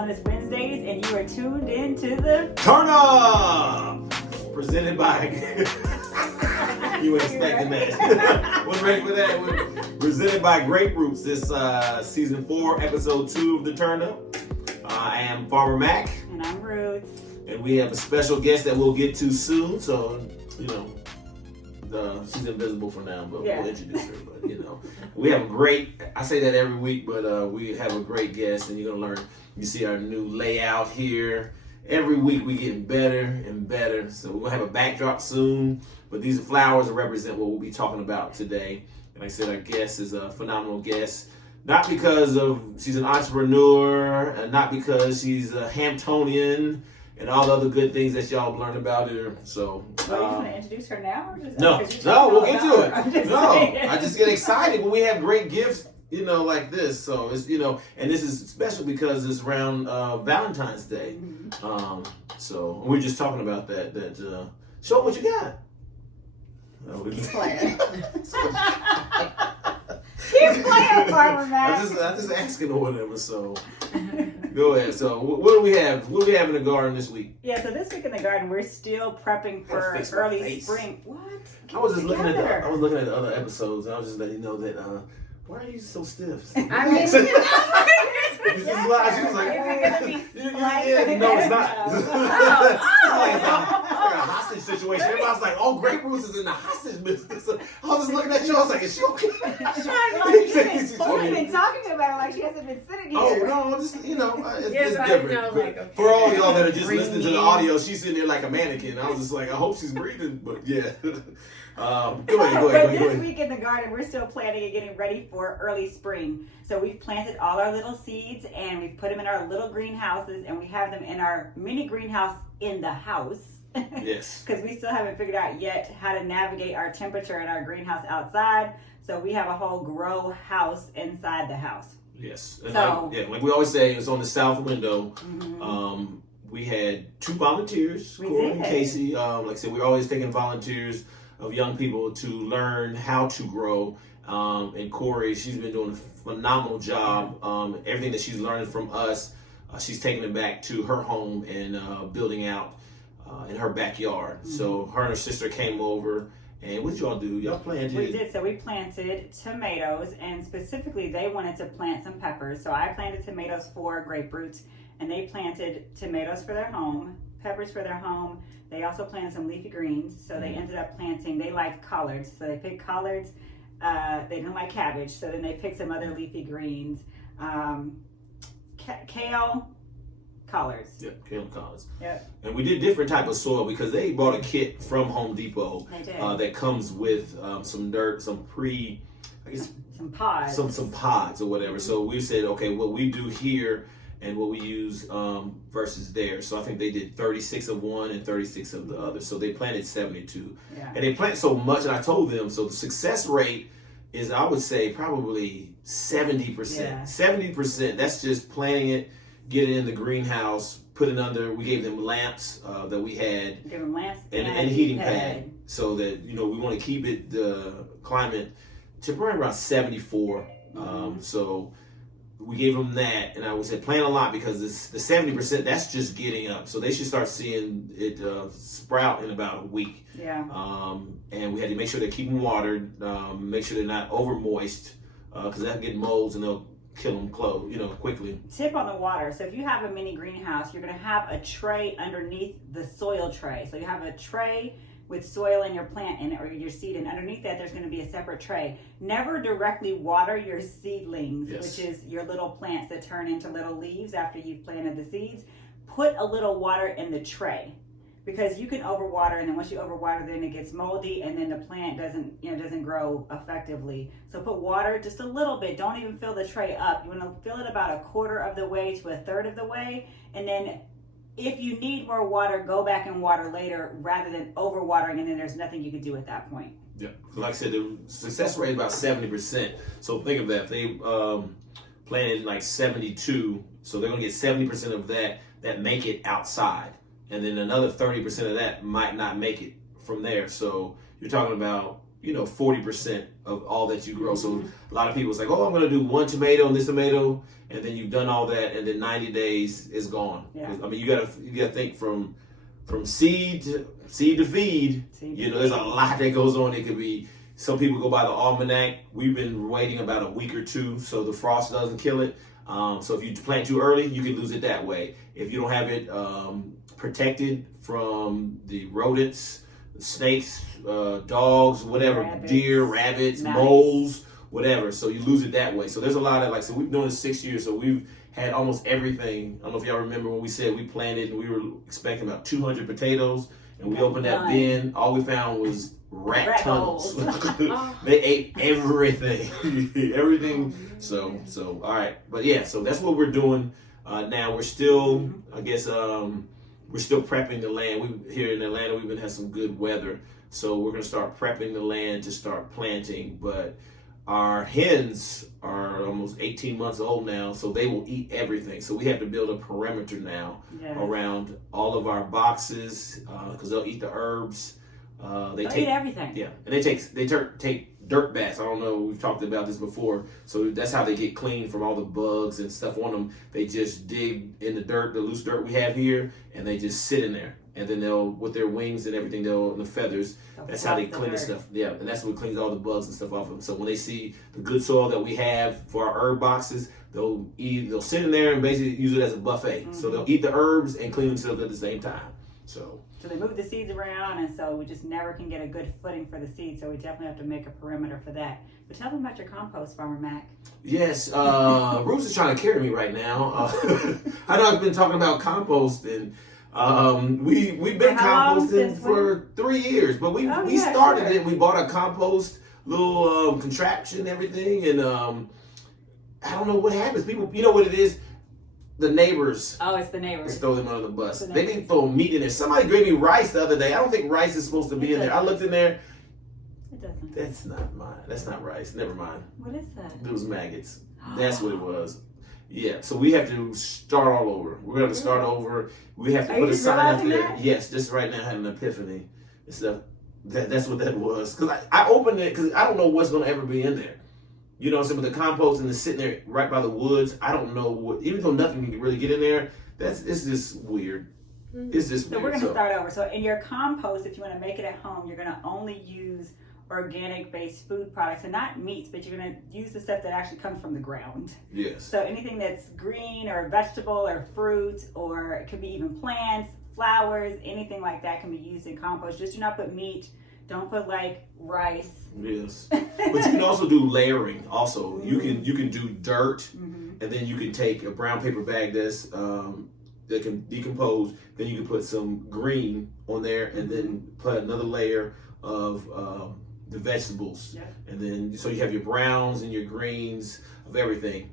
Wellness Wednesdays, and you are tuned in to the Turn Up! Presented by... You were expecting that. Wasn't ready for that. Presented by Grapefruits. This season 4, episode 2 of the Turn Up. I am Farmer Mac. And I'm Ruth. And we have a special guest that we'll get to soon. So, she's invisible for now, but we'll introduce her. But, we have a great, I say that every week, but we have a great guest, and you're going to learn. You see our new layout here. Every week we getting better and better. So we're going to have a backdrop soon. But these flowers represent what we'll be talking about today. And like I said, our guest is a phenomenal guest. Not because she's an entrepreneur, and not because she's a Hamptonian, and all the other good things that y'all learned about her. So, you want to introduce her now? Or no, we'll get to it. I just get excited when we have great gifts, like this. So it's, and this is special because it's around Valentine's Day. Mm-hmm. So we're just talking about that. Show them what you got. He's playing. He's playing, Farmer Mac. I'm just asking or whatever. So go ahead. So what do we have? What do we have in the garden this week? Yeah. So this week in the garden, we're still prepping for early spring. What? I was just looking at the other episodes, and I was just letting you know that. Why are you so stiff? I mean, she was like, no, it's not. It's like a hostage situation. Everybody's like, oh, Grapefruits is in the hostage business. I was just looking at you. I was like, is she okay? You've been talking about her like she hasn't been sitting here. Oh no, just it's different. For all y'all that are just listening to the audio, she's sitting there like a mannequin. I was just like, I hope she's breathing, but yeah. Go ahead. This week in the garden, we're still planting and getting ready for early spring. So we've planted all our little seeds and we've put them in our little greenhouses, and we have them in our mini greenhouse in the house. Yes. Because we still haven't figured out yet how to navigate our temperature in our greenhouse outside. So we have a whole grow house inside the house. Yes. And like we always say, it's on the south window. Mm-hmm. We had 2 volunteers, Corey and Casey. Like I said, we're always taking volunteers of young people to learn how to grow. And Corey, she's been doing a phenomenal job. Everything that she's learning from us, she's taking it back to her home and building out in her backyard. Mm-hmm. So her and her sister came over. And what did y'all do? Y'all planted? We did. So we planted tomatoes, and specifically they wanted to plant some peppers. So I planted tomatoes for Grapefruits, and they planted tomatoes for their home, peppers for their home. They also planted some leafy greens. So they ended up planting, they liked collards. So they picked collards. They didn't like cabbage. So then they picked some other leafy greens. Kale, collards. Yep, kale collards. Yep. And we did different type of soil because they bought a kit from Home Depot that comes with some dirt, some pods. Some pods or whatever. Mm-hmm. So we said, okay, what we do here and what we use versus there. So I think they did 36 of one and 36 of the other. So they planted 72. Yeah. And they plant so much, and I told them, so the success rate is, I would say, probably 70%. Yeah. 70%, that's just planting it, get it in the greenhouse, put it under, we gave them lamps that we had. Give them lamps and heating pad. So that, we want to keep it, the climate, to probably around 74. Mm-hmm. So we gave them that, and I would say plant a lot because the 70%, that's just getting up. So they should start seeing it sprout in about a week. Yeah. And we had to make sure they keep them watered, make sure they're not over moist, because that'll get molds and they'll kill them quickly. Tip on the water. So if you have a mini greenhouse, you're going to have a tray underneath the soil tray. So you have a tray with soil in your plant in it, or your seed, and underneath that there's going to be a separate tray. Never directly water your seedlings, which is your little plants that turn into little leaves after you've planted the seeds. Put a little water in the tray, because you can overwater, and then once you overwater, then it gets moldy, and then the plant doesn't grow effectively. So put water just a little bit. Don't even fill the tray up. You want to fill it about a quarter of the way to a third of the way, and then if you need more water, go back and water later rather than overwatering, and then there's nothing you can do at that point. Yeah, so like I said, the success rate is about 70%. So think of that. If they planted like 72, so they're going to get 70% of that make it outside. And then another 30% of that might not make it from there. So you're talking about 40% of all that you grow. So a lot of people say, oh, I'm going to do one tomato and this tomato, and then you've done all that, and then 90 days is gone. Yeah. I mean, you gotta think from seed to feed. There's a lot that goes on. It could be, some people go by the almanac. We've been waiting about a week or two so the frost doesn't kill it. So if you plant too early, you can lose it that way. If you don't have it protected from the rodents, snakes, dogs, whatever, deer, rabbits, moles, whatever. So you lose it that way. So there's a lot of so we've been doing this 6 years. So we've had almost everything. I don't know if y'all remember when we said we planted and we were expecting about 200 potatoes, and we opened that bin. All we found was rat tunnels. They ate everything, everything. So all right, but yeah. So that's what we're doing now. We're still, I guess, we're still prepping the land. We here in Atlanta, we've been had some good weather, so we're gonna start prepping the land to start planting. But our hens are almost 18 months old now, so they will eat everything. So we have to build a perimeter now around all of our boxes because they'll eat the herbs. They eat everything. Yeah, and they take dirt baths. I don't know. We've talked about this before. So that's how they get clean from all the bugs and stuff on them. They just dig in the dirt, the loose dirt we have here, and they just sit in there. And then they'll, with their wings and everything, and the feathers, that's how they clean the stuff. Yeah, and that's what cleans all the bugs and stuff off of them. So when they see the good soil that we have for our herb boxes, they'll sit in there and basically use it as a buffet. So they'll eat the herbs and clean themselves at the same time. So they move the seeds around, and so we just never can get a good footing for the seeds. So we definitely have to make a perimeter for that. But tell them about your compost, Farmer Mac. Yes, Bruce is trying to carry me right now. I know I've been talking about compost, and we've been composting for 3 years, but we started it. We bought a compost little contraption, everything, and I don't know what happens. People, you know what it is. The neighbors. Oh, it's the neighbors. Throw them under the bus. They didn't throw meat in there. Somebody gave me rice the other day. I don't think rice is supposed to be in there. I looked in there. It doesn't. That's not mine. That's not rice. Never mind. What is that? It was maggots. That's what it was. Yeah. So we have to start all over. We're going to start over. We have to put a sign up there. Yes. Just right now I had an epiphany. That's what that was. Because I opened it because I don't know what's going to ever be in there. You know what I'm saying? But the compost and it's sitting there right by the woods, I don't know what, even though nothing can really get in there, it's just weird. It's just weird. So we're going to start over. So in your compost, if you want to make it at home, you're going to only use organic-based food products, and not meats, but you're going to use the stuff that actually comes from the ground. Yes. So anything that's green or vegetable or fruit, or it could be even plants, flowers, anything like that can be used in compost. Just do not put meat. Don't put rice. Yes, but you can also do layering. Also, you can do dirt, and then you can take a brown paper bag that can decompose. Then you can put some green on there, and then put another layer of the vegetables, and then so you have your browns and your greens of everything.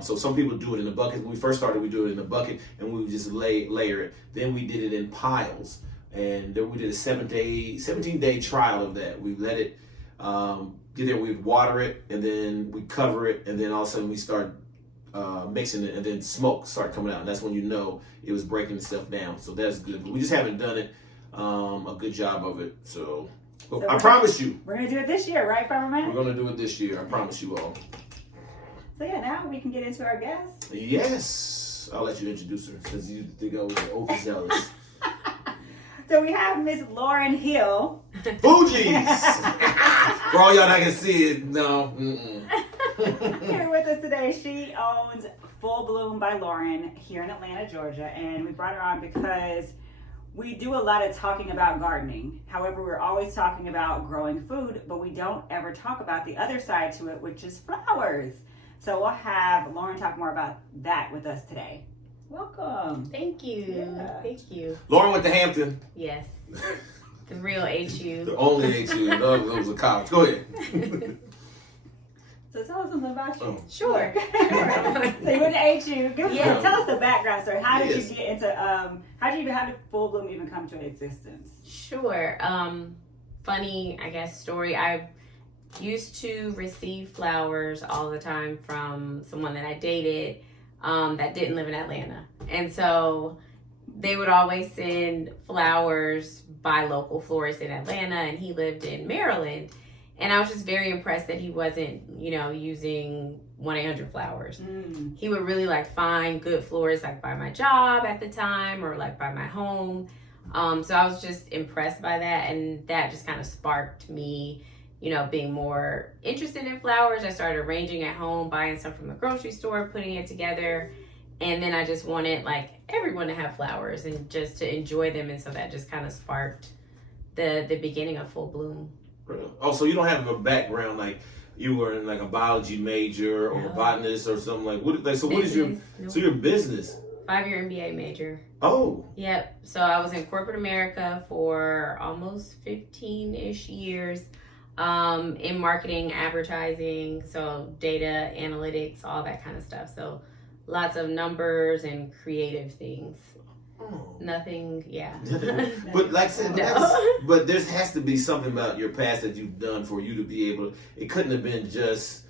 So some people do it in a bucket. When we first started, we do it in a bucket, and we would just layer it. Then we did it in piles. And then we did a 17-day trial of that. We let it get there. We'd water it, and then we cover it, and then all of a sudden we start mixing it, and then smoke start coming out. And that's when you know it was breaking itself down. So that's good. But we just haven't done it a good job of it. So I promise you, we're gonna do it this year, right, Farmer Mac? We're gonna do it this year. I promise you all. So yeah, now we can get into our guest. Yes, I'll let you introduce her because you think I was overzealous. So we have Miss Lauren Hill. Fuji's! For all y'all that can see it, no. Here with us today, she owns Full Bloom by Lauren here in Atlanta, Georgia. And we brought her on because we do a lot of talking about gardening. However, we're always talking about growing food, but we don't ever talk about the other side to it, which is flowers. So we'll have Lauren talk more about that with us today. Welcome. Thank you. Yeah. Thank you. Lauren went to Hampton. Yes. The real HU. The only HU. No, it was a college. Go ahead. So tell us something about you. Oh. Sure. So you went to HU. Tell us the background, sir. How did Yes. you get into, how did Full Bloom even come to existence? Sure. Funny, I guess, story. I used to receive flowers all the time from someone that I dated. That didn't live in Atlanta. And so they would always send flowers by local florists in Atlanta, and he lived in Maryland. And I was just very impressed that he wasn't, using 1-800 flowers. He would really like find good florists like by my job at the time or like by my home. So I was just impressed by that, and that just kind of sparked me, being more interested in flowers. I started arranging at home, buying some from the grocery store, putting it together. And then I just wanted like everyone to have flowers and just to enjoy them. And so that just kind of sparked the beginning of Full Bloom. Oh, so you don't have a background like you were in like a biology major or a botanist or something like what? Like, so what is your so your business? 5-year MBA major. Oh. Yep. So I was in corporate America for almost 15-ish years, in marketing, advertising, so data analytics, all that kind of stuff. So lots of numbers and creative things. Oh. Nothing, yeah. But like I said, No. but there has to be something about your past that you've done for you to be able. It couldn't have been just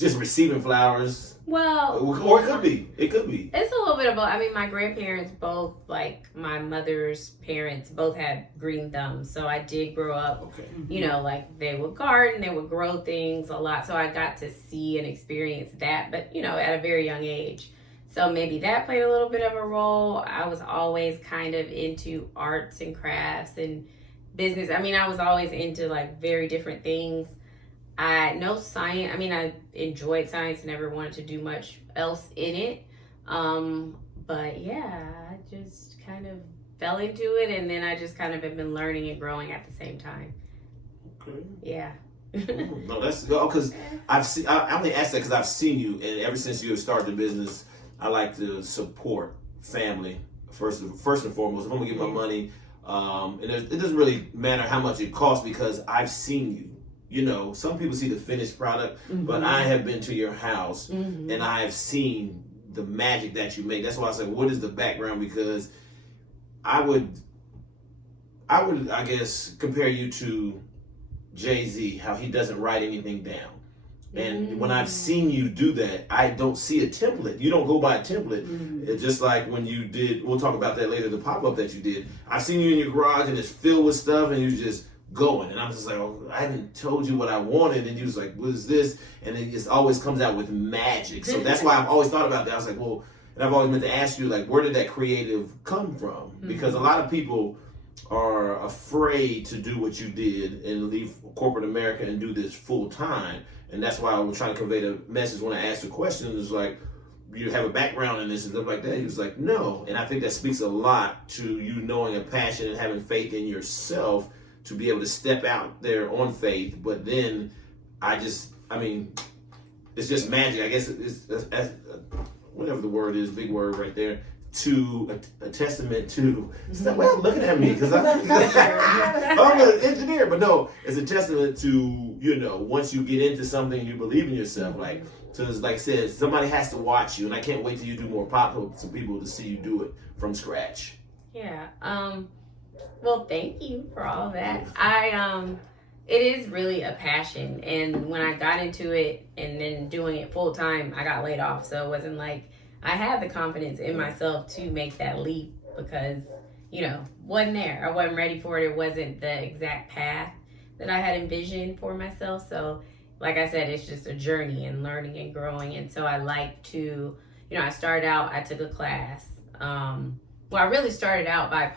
receiving flowers. Well, or it could be. It could be. It's a little bit of both. I mean, my grandparents both, like my mother's parents, both had green thumbs. So I did grow up, like they would garden, they would grow things a lot. So I got to see and experience that, but at a very young age. So maybe that played a little bit of a role. I was always kind of into arts and crafts and business. I mean, I was always into like very different things. I know science. I mean, I enjoyed science, never wanted to do much else in it. But yeah, I just kind of fell into it, and then I just kind of have been learning and growing at the same time. Okay. Yeah. No, that's because I only asked that because I've seen you, and ever since you have started the business, I like to support family first and foremost. If I'm gonna give my money, and it doesn't really matter how much it costs because I've seen you. Some people see the finished product, but I have been to your house and I have seen the magic that you make. That's why I said, what is the background? Because I would, I guess, compare you to Jay-Z, how he doesn't write anything down. And when I've seen you do that, I don't see a template. You don't go by a template. It's just like when you did, we'll talk about that later, the pop-up that you did. I've seen you in your garage and it's filled with stuff and you just going. And I'm just like, oh, I haven't told you what I wanted. And you was like, what is this? And it just always comes out with magic. So that's why I've always thought about that. I was like, well, and I've always meant to ask you, like, where did that creative come from? Because a lot of people are afraid to do what you did and leave corporate America and do this full time. And that's why I was trying to convey the message when I asked the question. It's like, you have a background in this and stuff like that. He was like, no. And I think that speaks a lot to you knowing a passion and having faith in yourself to be able to step out there on faith. But then it's just magic. I guess it's whatever the word is, big word right there, to a testament to, well, looking at me, because I'm an engineer, but no, it's a testament to, once you get into something, you believe in yourself. Like, so it's like I said, somebody has to watch you, and I can't wait till you do more pop-ups for people to see you do it from scratch. Yeah. Well, thank you for all of that. It is really a passion, and when I got into it and then doing it full time, I got laid off, so it wasn't like I had the confidence in myself to make that leap because, wasn't there. I wasn't ready for it. It wasn't the exact path that I had envisioned for myself. So, like I said, it's just a journey and learning and growing. And so I like to, I took a class. I really started out by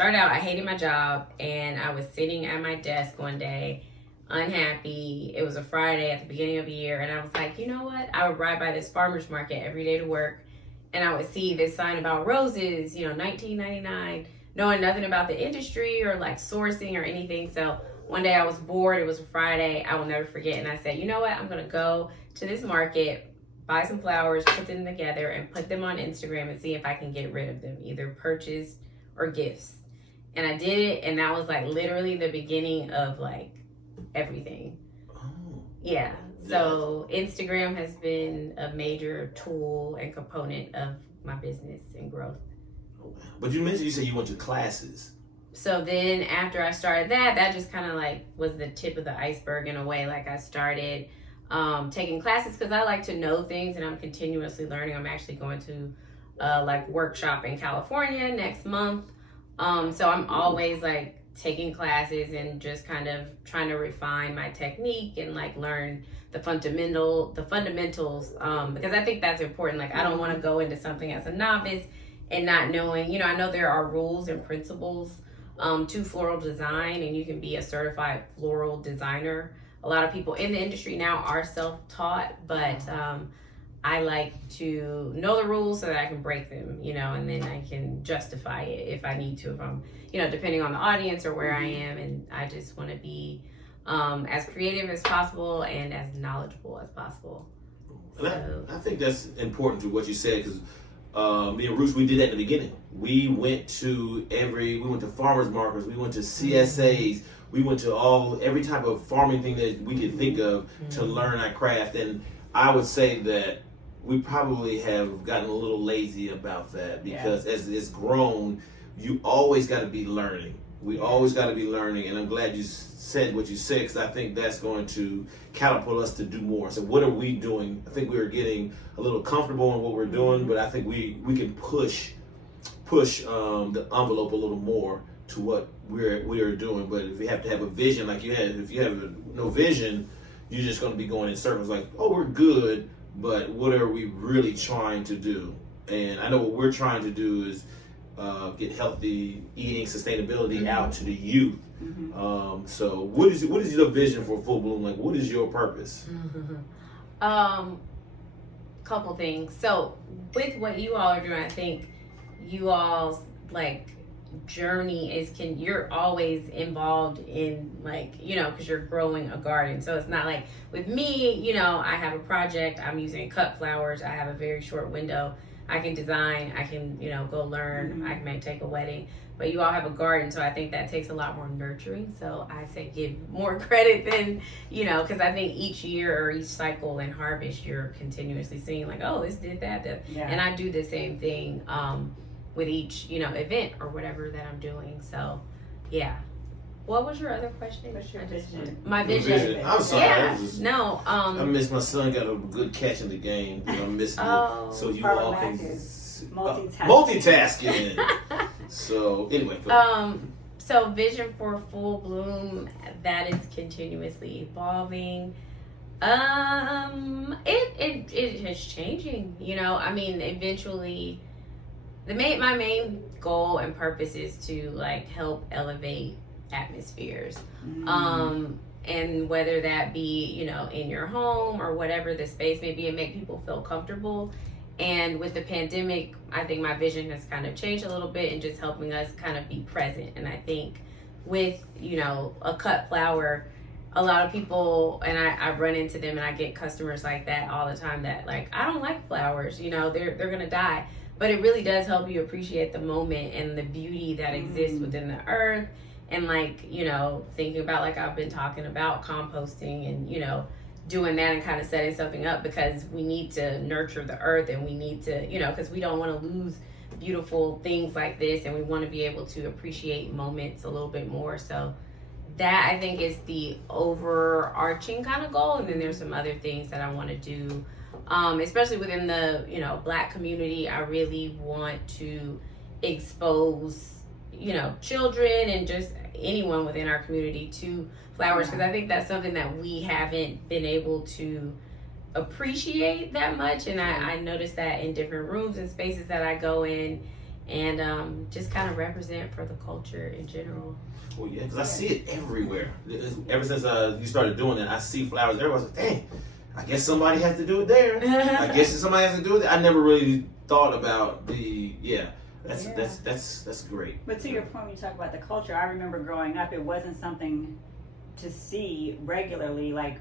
I hated my job and I was sitting at my desk one day unhappy. It was a Friday at the beginning of the year, and I was like, you know what? I would ride by this farmer's market every day to work, and I would see this sign about roses, $19.99, knowing nothing about the industry or like sourcing or anything. So one day I was bored. It was a Friday. I will never forget. And I said, you know what? I'm going to go to this market, buy some flowers, put them together, and put them on Instagram and see if I can get rid of them, either purchased or gifts. And I did it, and that was like literally the beginning of like everything. Oh. Yeah. So Instagram has been a major tool and component of my business and growth. Oh, wow. But you said you went to classes. So then after I started that just kind of like was the tip of the iceberg in a way. Like I started taking classes because I like to know things and I'm continuously learning. I'm actually going to workshop in California next month. So I'm always like taking classes and just kind of trying to refine my technique and like learn the fundamentals, because I think that's important. Like I don't want to go into something as a novice and not knowing, I know there are rules and principles to floral design, and you can be a certified floral designer. A lot of people in the industry now are self-taught, but I like to know the rules so that I can break them, and then I can justify it if I need to, if I'm, depending on the audience or where I am. And I just want to be as creative as possible and as knowledgeable as possible. And I think that's important to what you said, because me and Bruce, we did that in the beginning. We went to farmers markets, we went to CSAs, we went to every type of farming thing that we could think of to learn our craft. And I would say that we probably have gotten a little lazy about that, because as it's grown, you always got to be learning. We always got to be learning, and I'm glad you said what you said, because I think that's going to catapult us to do more. So what are we doing? I think we are getting a little comfortable in what we're doing, but I think we can push the envelope a little more to what we are doing. But if you have to have a vision like you had, if you have no vision, you're just going to be going in circles like, oh, we're good, but what are we really trying to do? And I know what we're trying to do is get healthy eating, sustainability out to the youth. So what is your vision for Full Bloom? Like, what is your purpose? Couple things. So with what you all are doing, I think you all's like journey is you're always involved in, like, because you're growing a garden. So it's not like with me, I have a project, I'm using cut flowers, I have a very short window, I can design, I can go learn, I may take a wedding, but you all have a garden, so I think that takes a lot more nurturing. So I say give more credit than, because I think each year or each cycle and harvest, you're continuously seeing like, oh, this did that. And I do the same thing with each, event or whatever that I'm doing. So, yeah. What was your other question? What's your vision? My vision. I'm sorry. Yeah. I missed my son got a good catch in the game. I missed it. So you all can multitasking. So anyway. So vision for Full Bloom, that is continuously evolving. It is changing. I mean, eventually, my main goal and purpose is to like help elevate atmospheres. And whether that be, in your home or whatever the space may be, and make people feel comfortable. And with the pandemic, I think my vision has kind of changed a little bit and just helping us kind of be present. And I think with, a cut flower, a lot of people, and I run into them and I get customers like that all the time that like, I don't like flowers, they're going to die. But it really does help you appreciate the moment and the beauty that exists within the earth. And like, thinking about, like I've been talking about composting and, doing that and kind of setting something up, because we need to nurture the earth, and we need to, because we don't want to lose beautiful things like this, and we want to be able to appreciate moments a little bit more. So that, I think, is the overarching kind of goal. And then there's some other things that I want to do, especially within the, Black community. I really want to expose, children and just anyone within our community to flowers, because I think that's something that we haven't been able to appreciate that much. And I notice that in different rooms and spaces that I go in, and just kind of represent for the culture in general. Well, yeah, because I see it everywhere. Ever since you started doing that, I see flowers everywhere. I was like, dang, I guess somebody has to do it there. I guess somebody has to do it there. I never really thought about That's great. But to your point, when you talk about the culture, I remember growing up, it wasn't something to see regularly, like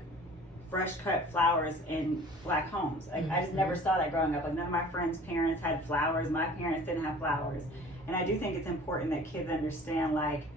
fresh cut flowers in Black homes. Like I just never saw that growing up. Like none of my friends' parents had flowers. My parents didn't have flowers. And I do think it's important that kids understand, like,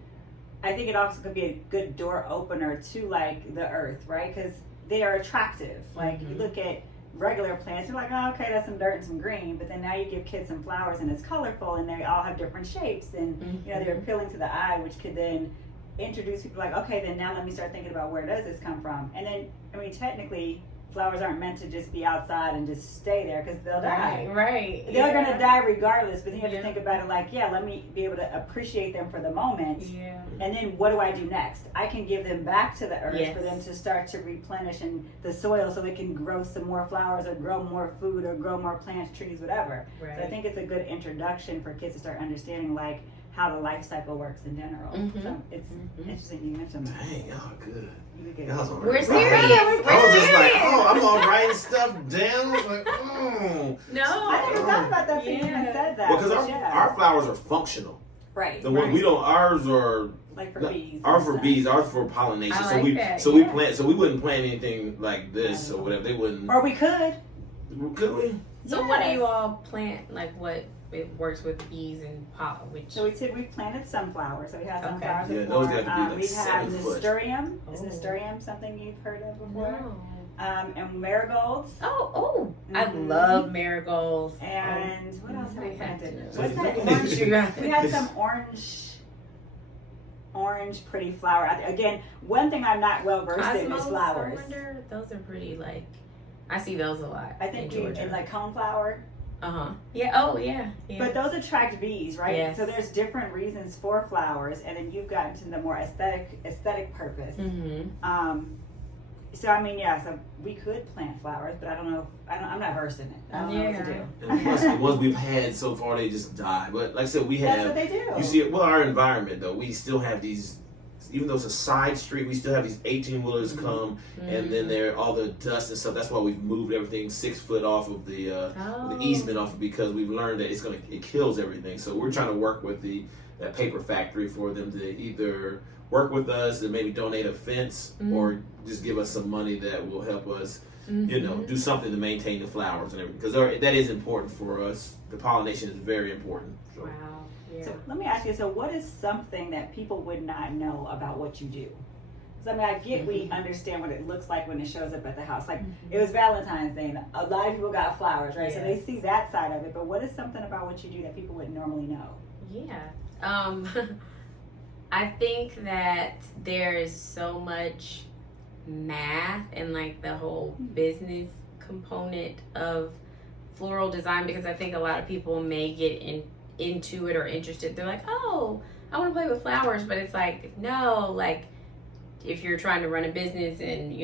I think it also could be a good door opener to like the earth, right? Because they are attractive. Like you look at regular plants, you're like, oh, okay, that's some dirt and some green. But then now you give kids some flowers and it's colorful and they all have different shapes, and they're appealing to the eye, which could then introduce people like, okay, then now let me start thinking about where does this come from. And then, I mean, technically, flowers aren't meant to just be outside and just stay there because they'll die. Right. They're gonna die regardless, but then you have to think about it like, let me be able to appreciate them for the moment. Yeah. And then what do I do next? I can give them back to the earth Yes. for them to start to replenish in the soil so they can grow some more flowers or grow more food or grow more plants, trees, whatever. Right. So I think it's a good introduction for kids to start understanding like how the life cycle works in general. Mhm. So it's interesting you mentioned that. Dang, y'all good. You get Y'all was on We're right. serious. I was just like, I'm all writing stuff down. I was like, No. I never thought about that. Yeah. You even said that. Well, because but our flowers are functional. right. The one we don't. Ours are. Like for bees. Ours and for stuff. bees. Ours for pollination. I so like we that, we yeah. plant. So we wouldn't plant anything like this or whatever. They wouldn't. Or we could. Could we? So what do you all plant? Like what it works with bees and pollen? Which So we've planted sunflowers. So we have sunflowers Yeah, before. those got to be like We've had 7 foot. nasturtium. Is Oh. nasturtium something you've heard of before? no. And marigolds. I Mhm. love marigolds. And what else have we We have planted? to. What's that So- orange? We had some orange pretty flower. Again, one thing I'm not well versed in is Cosmos, flowers. I wonder, those are pretty like. I see those a lot. I think in we Georgia. like coneflower. Yeah. Oh yeah. Yeah. But those attract bees, right? Yes. So there's different reasons for flowers, and then you've gotten to the more aesthetic purpose. Mm-hmm. So I mean, so we could plant flowers, but I don't know. I'm not versed in it. I don't know what to do. And plus, the ones we've had so far, they just die. But like I said, we That's have. what they do. You see, well, our environment though, we still have these. Even though it's a side street, we still have these 18-wheelers come, and then there all the dust and stuff. That's why we've moved everything 6 foot off of the easement off because we've learned that it kills everything. So we're trying to work with that paper factory for them to either work with us and maybe donate a fence or just give us some money that will help us, do something to maintain the flowers and everything because that is important for us. The pollination is very important. So. Wow. Yeah. So let me ask you. So what is something that people would not know about what you do? Because I mean, I get we understand what it looks like when it shows up at the house. Like it was Valentine's Day, and a lot of people got flowers, right? So they see that side of it. But what is something about what you do that people wouldn't normally know? Yeah. I think that there is so much math and like the whole business component of floral design because I think a lot of people may get into it or interested. They're like, oh, I want to play with flowers, but it's like, no, like if you're trying to run a business and,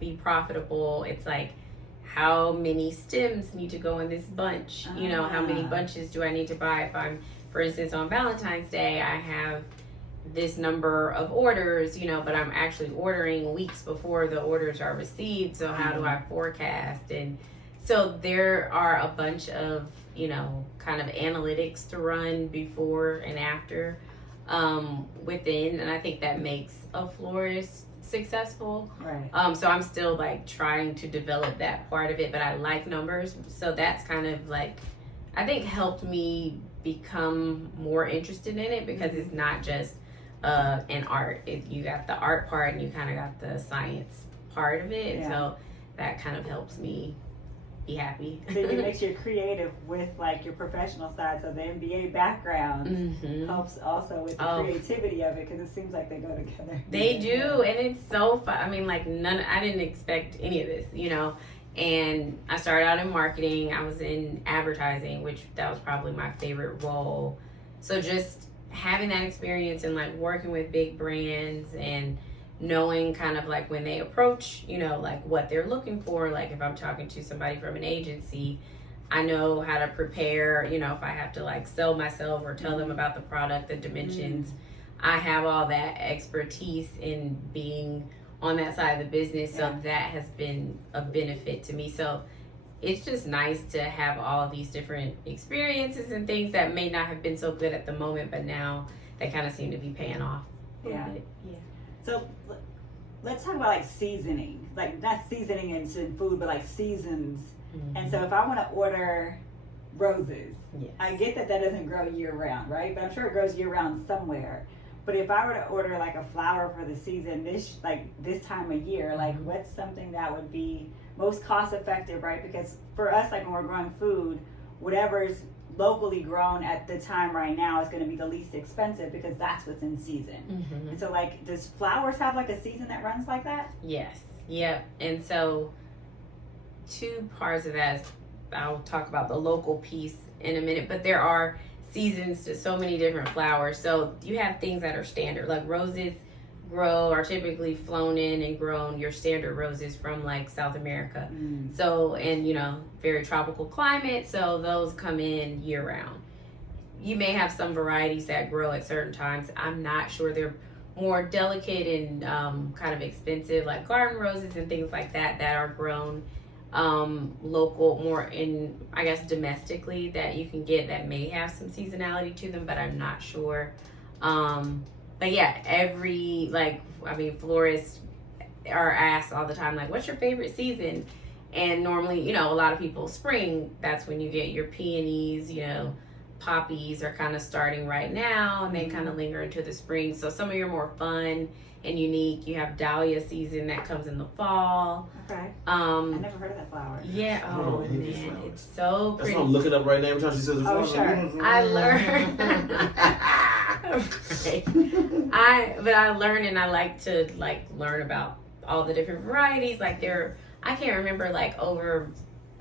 be profitable, it's like, how many stems need to go in this bunch? How many bunches do I need to buy? If I'm, for instance, on Valentine's Day, I have this number of orders, but I'm actually ordering weeks before the orders are received. So how do I forecast? And so there are a bunch of, kind of analytics to run before and after within. And I think that makes a florist successful. Right. So I'm still like trying to develop that part of it, but I like numbers. So that's kind of like, I think helped me become more interested in it because it's not just an art. You got the art part and you kind of got the science part of it. Yeah. So that kind of helps me be happy. So it makes you creative with like your professional side. So the MBA background helps also with the creativity of it because it seems like they go together. They do, and it's so fun. I mean, like I didn't expect any of this, And I started out in marketing. I was in advertising, which that was probably my favorite role. So just having that experience and like working with big brands and knowing kind of like when they approach, like what they're looking for. Like if I'm talking to somebody from an agency, I know how to prepare, if I have to like sell myself or tell them about the product, the dimensions. I have all that expertise in being on that side of the business. So that has been a benefit to me. So it's just nice to have all these different experiences and things that may not have been so good at the moment, but now they kind of seem to be paying off. Yeah. Yeah. So let's talk about like seasoning, like not seasoning in food, but like seasons. And so if I want to order roses, I get that doesn't grow year round, right? But I'm sure it grows year round somewhere. But if I were to order like a flower for the season, this time of year, like what's something that would be most cost effective, right? Because for us, like when we're growing food, whatever's locally grown at the time right now is going to be the least expensive because that's what's in season. And so like, does flowers have like a season that runs like that? Yes. Yep. And so two parts of that. I'll talk about the local piece in a minute, but there are seasons to so many different flowers. So you have things that are standard, like roses are typically flown in and grown, your standard roses from like South America. So, and very tropical climate, so those come in year round. You may have some varieties that grow at certain times. I'm not sure. They're more delicate and kind of expensive, like garden roses and things like that are grown local, more in, I guess, domestically, that you can get that may have some seasonality to them, but I'm not sure. But yeah, florists are asked all the time, like, what's your favorite season? And normally, a lot of people, spring, that's when you get your peonies, poppies are kind of starting right now, and they kind of linger into the spring. So some of your more fun and unique, you have dahlia season that comes in the fall. Okay. I never heard of that flower. Yeah. Oh man, it's so pretty. That's what I'm looking up right now every time she says the flower. Oh sure. I learned. I learn, and I like to learn about all the different varieties. Like I can't remember over,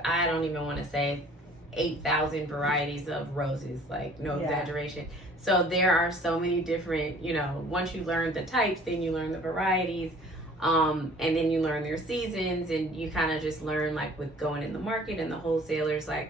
I don't even want to say 8,000 varieties of roses, no exaggeration. So there are so many different, once you learn the types, then you learn the varieties, and then you learn their seasons, and you kind of just learn with going in the market, and the wholesalers I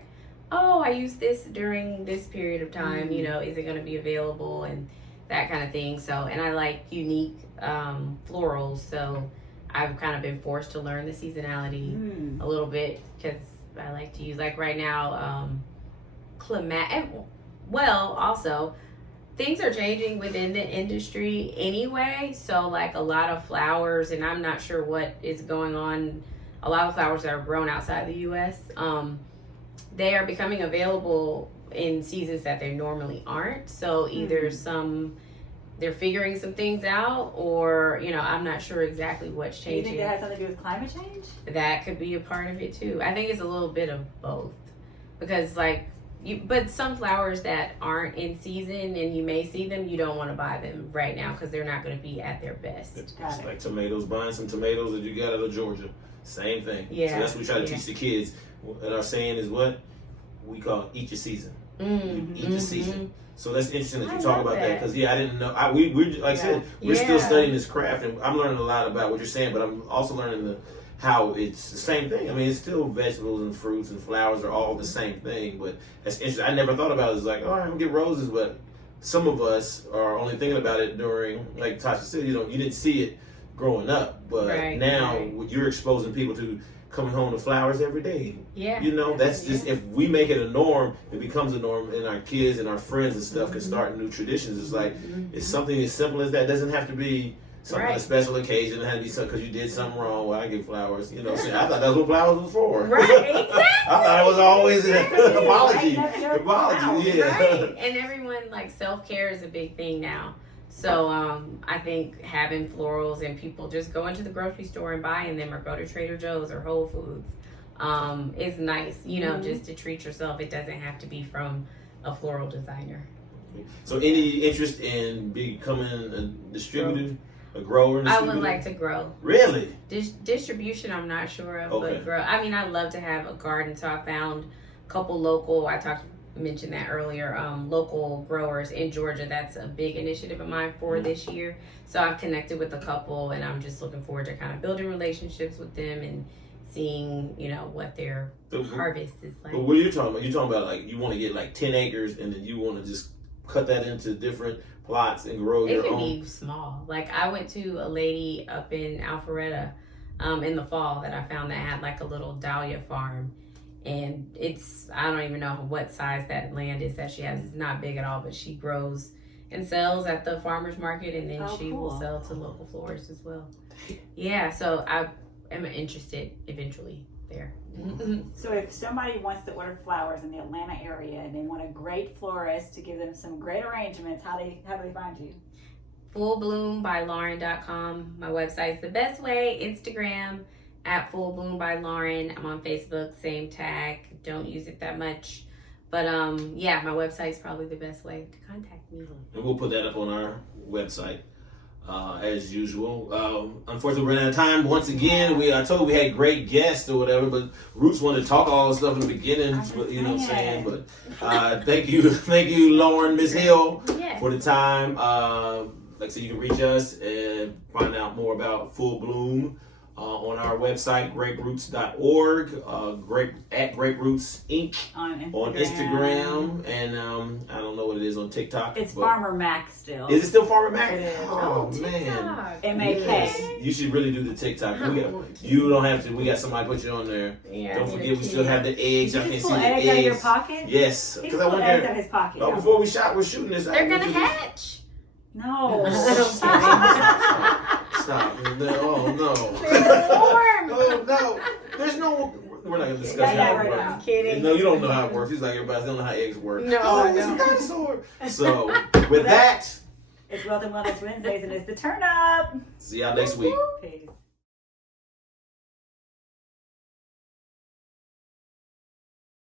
use this during this period of time, is it going to be available, and that kind of thing. So, and I like unique florals, so I've kind of been forced to learn the seasonality a little bit, because I like to use, right now, also, things are changing within the industry anyway. So, a lot of flowers, and I'm not sure what is going on, a lot of flowers that are grown outside the U.S., they are becoming available in seasons that they normally aren't. So, either they're figuring some things out, or I'm not sure exactly what's changing. Do you think that has something to do with climate change? That could be a part of it too. I think it's a little bit of both, because but some flowers that aren't in season and you may see them, you don't want to buy them right now because they're not going to be at their best. It's like tomatoes, buying some tomatoes that you got out of Georgia, same thing. So that's what we try to teach the kids. And our saying is what we call eat your season. You eat the season. So that's interesting that you talk about that, because I didn't know. We're I said, we're still studying this craft, and I'm learning a lot about what you're saying, but I'm also learning how it's the same thing. I mean, it's still vegetables and fruits and flowers are all the same thing, but that's interesting. I never thought about it as all right, I'm gonna get roses, but some of us are only thinking about it during, like Tasha said, you didn't see it growing up, but now you're exposing people to coming home to flowers every day. Yeah. That's just, if we make it a norm, it becomes a norm, and our kids and our friends and stuff can start new traditions. It's it's something as simple as that. It doesn't have to be something a special occasion. It had to be something because you did something wrong. Well, I give flowers. So I thought that's what flowers was for. Right. Exactly. I thought it was always an apology. Yeah. Right. And everyone, self-care is a big thing now. So I think having florals, and people just go into the grocery store and buying them, or go to Trader Joe's or Whole Foods, is nice, just to treat yourself. It doesn't have to be from a floral designer. So any interest in becoming a distributor, a grower? I would like to grow. Really? Distribution, I'm not sure of, but grow. I mean, I'd love to have a garden, so I found a couple local, mentioned that earlier, local growers in Georgia. That's a big initiative of mine for this year. So I've connected with a couple, and I'm just looking forward to kind of building relationships with them and seeing, what their harvest is like. But what are you talking about? You're talking about you want to get 10 acres, and then you want to just cut that into different plots and grow your own. It can be small. I went to a lady up in Alpharetta in the fall that I found that had a little dahlia farm. And I don't even know what size that land is that she has. It's not big at all, but she grows and sells at the farmer's market, and then will sell to local florists as well. Yeah, so I am interested eventually there. So if somebody wants to order flowers in the Atlanta area and they want a great florist to give them some great arrangements, how do they find you? FullBloomByLauren.com. My website's the best way. Instagram at FullBloom by Lauren. I'm on Facebook, same tag. Don't use it that much, but my website's probably the best way to contact me. And we'll put that up on our website. as usual. Unfortunately, we're running out of time once again. I told we had great guests or whatever, but Roots wanted to talk all this stuff in the beginning. You know what I'm saying? But thank you, Lauren, Miss Hill, for the time. Like I said, you can reach us and find out more about Full Bloom on our website, graperoots.org, at Grape Roots Inc. on Instagram, and I don't know what it is on TikTok. It's Farmer Mac still. Is it still Farmer Mac? It is. Oh man, MAK. Yes. You should really do the TikTok. You don't have to. We got somebody put you on there. Yeah, don't forget, we still have the eggs. Did I you can just see pull the eggs out of your pocket? Yes, because I went eggs out of his pocket. Oh, before we shot, we're shooting this. They're gonna hatch. No. Stop. Oh no. Oh no. There's no. We're not gonna discuss how it works. I'm kidding. No, you don't know how it works. It's like everybody don't know how eggs work. No, oh, I it's a don't. dinosaur. So with that, it's Wealth and Wellness Wednesdays, and it's the turn up. See y'all next week. Peace.